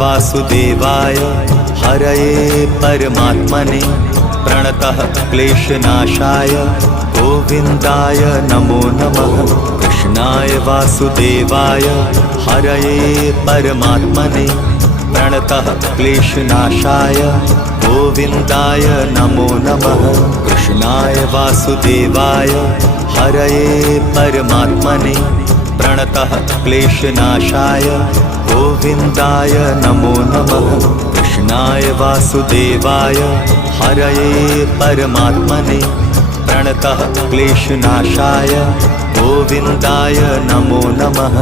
वासुदेवाय हरये परमात्मने प्रणतः क्लेशनाशाय गोविन्दाय नमो नमः। कृष्णाय वासुदेवाय हरये परमात्मने प्रणतः क्लेशनाशाय गोविन्दाय नमो नमः। कृष्णाय वासुदेवाय हरये परमात्मने प्रणतः क्लेशनाशाय गोविन्दाय नमो नमः। कृष्णाय वासुदेवाय हरये परमात्मने प्रणतः क्लेशनाशाय गोविन्दाय नमो नमः।